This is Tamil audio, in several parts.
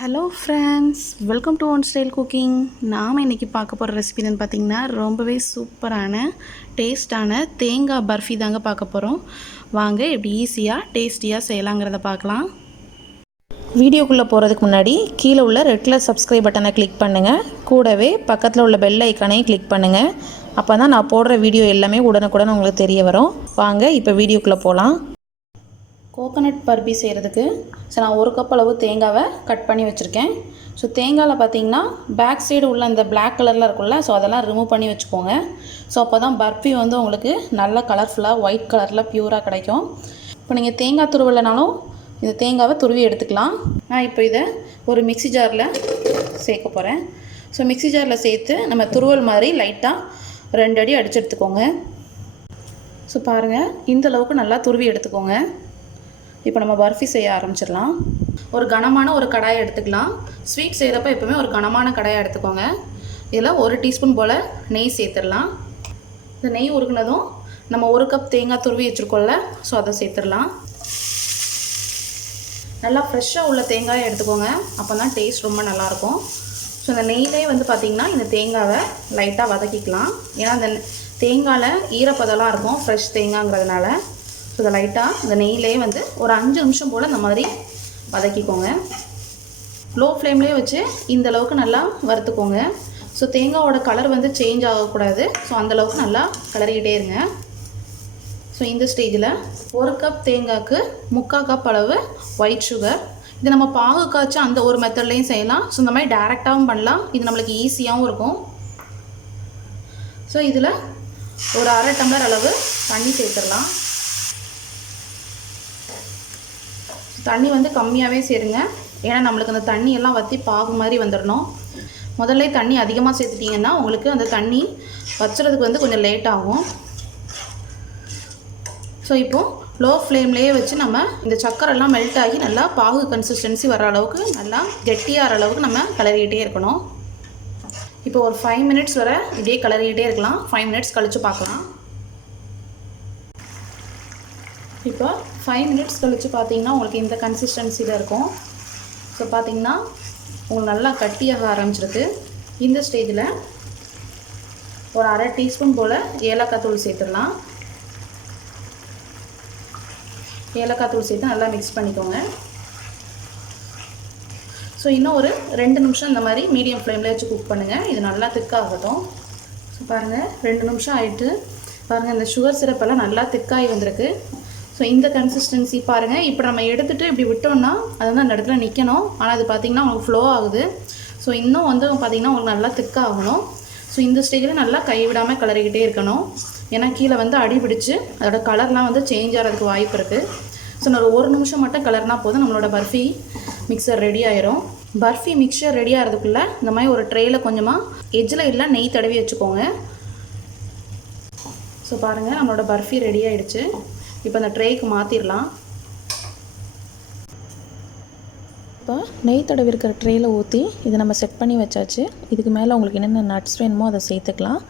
Hello friends, welcome to one style cooking. நாம் இன்றைக்கி பார்க்க போகிற ரெசிபி என்னென்னு பார்த்திங்கன்னா ரொம்பவே சூப்பரான டேஸ்டான தேங்காய் பர்ஃபி தாங்க பார்க்க போகிறோம். வாங்க எப்படி ஈஸியாக டேஸ்டியாக செய்யலாங்கிறத பார்க்கலாம். வீடியோக்குள்ளே போகிறதுக்கு முன்னாடி கீழே உள்ள ரெட் கலர் சப்ஸ்கிரைப் பட்டனை கிளிக் பண்ணுங்கள். கூடவே பக்கத்தில் உள்ள பெல் ஐக்கானையும் கிளிக் பண்ணுங்கள். அப்போ தான் நான் போடுற வீடியோ எல்லாமே உடனுக்குடன் உங்களுக்கு தெரிய வரும். வாங்க இப்போ வீடியோக்குள்ளே போகலாம். கோகோனட் பர்பி செய்கிறதுக்கு நான் 1 கப் அளவு தேங்காவை கட் பண்ணி வச்சுருக்கேன். ஸோ தேங்காயில் பார்த்திங்கன்னா பேக் சைடு உள்ள அந்த பிளாக் கலரில் இருக்கும்ல, ஸோ அதெல்லாம் ரிமூவ் பண்ணி வச்சுக்கோங்க. ஸோ அப்போ தான் பர்ஃபி வந்து உங்களுக்கு நல்ல கலர்ஃபுல்லாக ஒயிட் கலரில் ப்யூராக கிடைக்கும். இப்போ நீங்கள் தேங்காய் துருவலைனாலும் இந்த தேங்காவை துருவி எடுத்துக்கலாம். நான் இப்போ இதை ஒரு மிக்ஸி ஜாரில் சேர்க்க போகிறேன். ஸோ மிக்ஸி ஜாரில் சேர்த்து நம்ம துருவல் மாதிரி லைட்டாக 2 அடி அடித்து எடுத்துக்கோங்க. ஸோ பாருங்கள், இந்த அளவுக்கு நல்லா துருவி எடுத்துக்கோங்க. இப்போ நம்ம பர்ஃபி செய்ய ஆரம்பிச்சிடலாம். ஒரு கனமான ஒரு கடாயை எடுத்துக்கலாம். ஸ்வீட் செய்கிறப்ப எப்போவுமே ஒரு கனமான கடாயை எடுத்துக்கோங்க. இதில் 1 டீஸ்பூன் போல் நெய் சேர்த்துடலாம். இந்த நெய் உருகுனதும் நம்ம 1 கப் தேங்காய் துருவி வச்சுருக்கோம்ல, ஸோ அதை சேர்த்துடலாம். நல்லா ஃப்ரெஷ்ஷாக உள்ள தேங்காயை எடுத்துக்கோங்க, அப்போ தான் டேஸ்ட் ரொம்ப நல்லாயிருக்கும். ஸோ இந்த நெய்யிலே வந்து பார்த்திங்கன்னா இந்த தேங்காவை லைட்டாக வதக்கிக்கலாம். ஏன்னா அந்த தேங்காயில் ஈரப்பதெல்லாம் இருக்கும் ஃப்ரெஷ் தேங்காய்ங்கிறதுனால. ஸோ இதை லைட்டாக இந்த நெய்யிலே வந்து ஒரு 5 நிமிஷம் போல் இந்த மாதிரி வதக்கிக்கோங்க. லோ ஃப்ளேம்லேயே வச்சு இந்த அளவுக்கு நல்லா வறுத்துக்கோங்க. ஸோ தேங்காயோட கலர் வந்து சேஞ்ச் ஆகக்கூடாது. ஸோ அந்தளவுக்கு நல்லா கிளறிக்கிட்டே இருங்க. ஸோ இந்த ஸ்டேஜில் 1 கப் தேங்காய்க்கு 3/4 கப் அளவு ஒயிட் சுகர். இது நம்ம பாகு காய்ச்சி அந்த ஒரு மெத்தட்லேயும் செய்யலாம். ஸோ இந்த மாதிரி டேரெக்டாகவும் பண்ணலாம். இது நம்மளுக்கு ஈஸியாகவும் இருக்கும். ஸோ இதில் ஒரு 1/2 டம்ளர் அளவு தண்ணி சேர்த்துடலாம். தண்ணி வந்து கம்மியாகவே சேருங்க, ஏன்னா நம்மளுக்கு அந்த தண்ணி எல்லாம் வற்றி பாகு மாதிரி வந்துடணும். முதல்ல தண்ணி அதிகமாக சேர்த்துட்டிங்கன்னா உங்களுக்கு அந்த தண்ணி வச்சுறதுக்கு வந்து கொஞ்சம் லேட் ஆகும். ஸோ இப்போது லோ ஃப்ளேம்லேயே வச்சு நம்ம இந்த சக்கரெல்லாம் மெல்ட் ஆகி நல்லா பாகு கன்சிஸ்டன்சி வர அளவுக்கு நல்லா கெட்டியாகிற அளவுக்கு நம்ம கிளறிக்கிட்டே இருக்கணும். இப்போ ஒரு 5 மினிட்ஸ் வரை இப்படியே கிளறிக்கிட்டே இருக்கலாம். 5 மினிட்ஸ் கழித்து பார்க்கலாம். இப்போ 5 மினிட்ஸ் கழித்து பார்த்தீங்கன்னா உங்களுக்கு இந்த கன்சிஸ்டன்சியில் இருக்கும். ஸோ பார்த்தீங்கன்னா உங்களுக்கு நல்லா கட்டியாக ஆரம்பிச்சிருக்கு. இந்த ஸ்டேஜில் ஒரு 1/2 டீஸ்பூன் போல் ஏலக்காய் தூள் சேர்த்துடலாம். ஏலக்காய் தூள் சேர்த்து நல்லா மிக்ஸ் பண்ணிக்கோங்க. ஸோ இன்னும் ஒரு 2 நிமிஷம் இந்த மாதிரி மீடியம் ஃப்ளேமில் வச்சு குக் பண்ணுங்கள். இது நல்லா திக்காகட்டும். ஸோ பாருங்கள், 2 நிமிஷம் ஆகிட்டு பாருங்கள், இந்த சுகர் சிரப்பெல்லாம் நல்லா திக்காகி வந்திருக்கு. ஸோ இந்த கன்சிஸ்டன்சி பாருங்கள். இப்போ நம்ம எடுத்துகிட்டு இப்படி விட்டோம்னா அது வந்து அந்த இடத்துல நிற்கணும். ஆனால் அது பார்த்திங்கன்னா உங்களுக்கு ஃப்ளோ ஆகுது. ஸோ இன்னும் வந்து பார்த்திங்கன்னா உங்களுக்கு நல்லா திக்காகணும். ஸோ இந்த ஸ்டேஜில் நல்லா கைவிடாமல் கிளறிக்கிட்டே இருக்கணும். ஏன்னா கீழே வந்து அடி பிடிச்சி அதோட கலர்லாம் வந்து சேஞ்ச் ஆகிறதுக்கு வாய்ப்பு இருக்குது. ஸோ நான் ஒரு நிமிஷம் மட்டும் கலர்னா போதும், நம்மளோட பர்ஃபி மிக்சர் ரெடி ஆயிரும். பர்ஃபி மிக்சர் ரெடி ஆகிறதுக்குள்ளே இந்த மாதிரி ஒரு ட்ரேயில் கொஞ்சமாக எஜ்ஜில் இல்லை நெய் தடவி வச்சுக்கோங்க. ஸோ பாருங்கள், நம்மளோட பர்ஃபி ரெடி ஆகிடுச்சு. இப்போ அந்த ட்ரேக்கு மாற்றிடலாம். இப்போ நெய் தடவி இருக்கிற ட்ரேயில் ஊற்றி இதை நம்ம செட் பண்ணி வச்சாச்சு. இதுக்கு மேலே உங்களுக்கு என்னென்ன நட்ஸ் வேணுமோ அதை சேர்த்துக்கலாம்.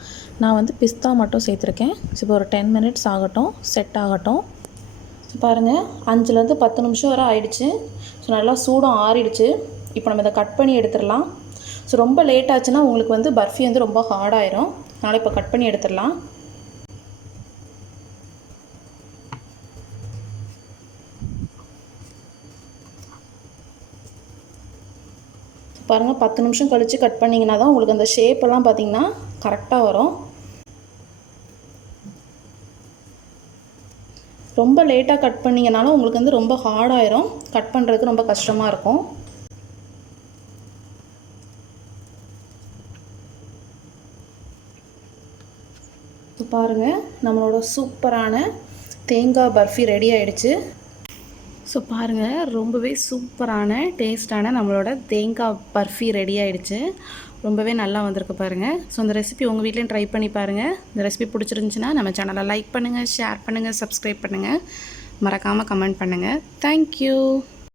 நான் வந்து பிஸ்தா மட்டும் சேர்த்துருக்கேன். இப்போ ஒரு 10 மினிட்ஸ் ஆகட்டும், செட் ஆகட்டும். பாருங்கள், 5லேருந்து 10 நிமிஷம் வரை ஆயிடுச்சு. ஸோ நல்லா சூடம் ஆறிடுச்சு. இப்போ நம்ம இதை கட் பண்ணி எடுத்துடலாம். ஸோ ரொம்ப லேட் ஆச்சுன்னா உங்களுக்கு வந்து பர்ஃபி வந்து ரொம்ப ஹார்டாயிரும். அதனால் இப்போ கட் பண்ணி எடுத்துடலாம். பாருங்கள், 10 நிமிஷம் கழித்து கட் பண்ணிங்கன்னா தான் உங்களுக்கு அந்த ஷேப்பெல்லாம் பார்த்திங்கன்னா கரெக்டாக வரும். ரொம்ப லேட்டாக கட் பண்ணிங்கனாலும் உங்களுக்கு வந்து ரொம்ப ஹார்டாயிரும். கட் பண்ணுறதுக்கு ரொம்ப கஷ்டமாக இருக்கும். பாருங்கள், நம்மளோட சூப்பரான தேங்காய் பர்ஃபி ரெடி ஆகிடுச்சு. ஸோ பாருங்கள், ரொம்பவே சூப்பரான டேஸ்டான நம்மளோட தேங்காய் பர்ஃபி ரெடி ஆகிடுச்சு. ரொம்பவே நல்லா வந்திருக்கு பாருங்கள். ஸோ இந்த ரெசிபி உங்கள் வீட்லேயும் ட்ரை பண்ணி பாருங்கள். இந்த ரெசிபி பிடிச்சிருந்துச்சின்னா நம்ம சேனலை லைக் பண்ணுங்கள், ஷேர் பண்ணுங்கள், சப்ஸ்கிரைப் பண்ணுங்கள், மறக்காமல் கமெண்ட் பண்ணுங்கள். தேங்க்யூ.